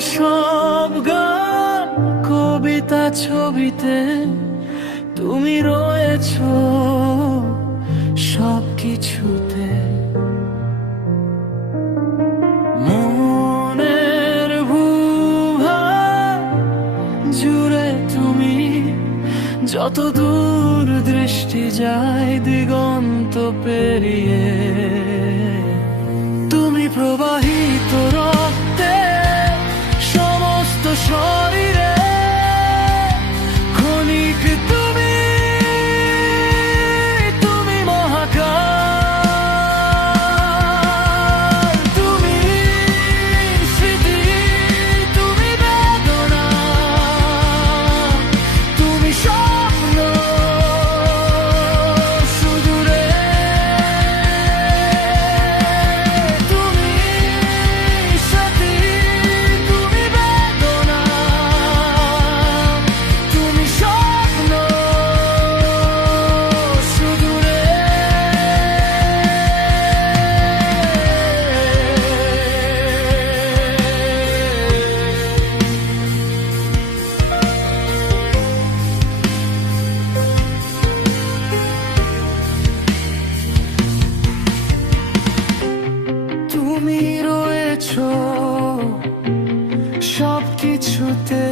সব গান কবিতা ছবিতে তুমি রয়েছো সব কিছুতে। মনের ভূভাগ জুড়ে তুমি, যত দূর দৃষ্টি যায় দিগন্ত পেরিয়ে। তুমি প্রবাহিত রক্তে সমস্ত শরীরে, ক্ষণিক তুমি, তুমি মহাকাল। তুমি স্মৃতি, তুমি বেদনা, তুমি স্বপ্ন সুদূরে। তুমি স্মৃতি, তুমি বেদনা, তুমি স্বপ্ন সুদূরে। তুমি রয়েছো সব কিছুতে।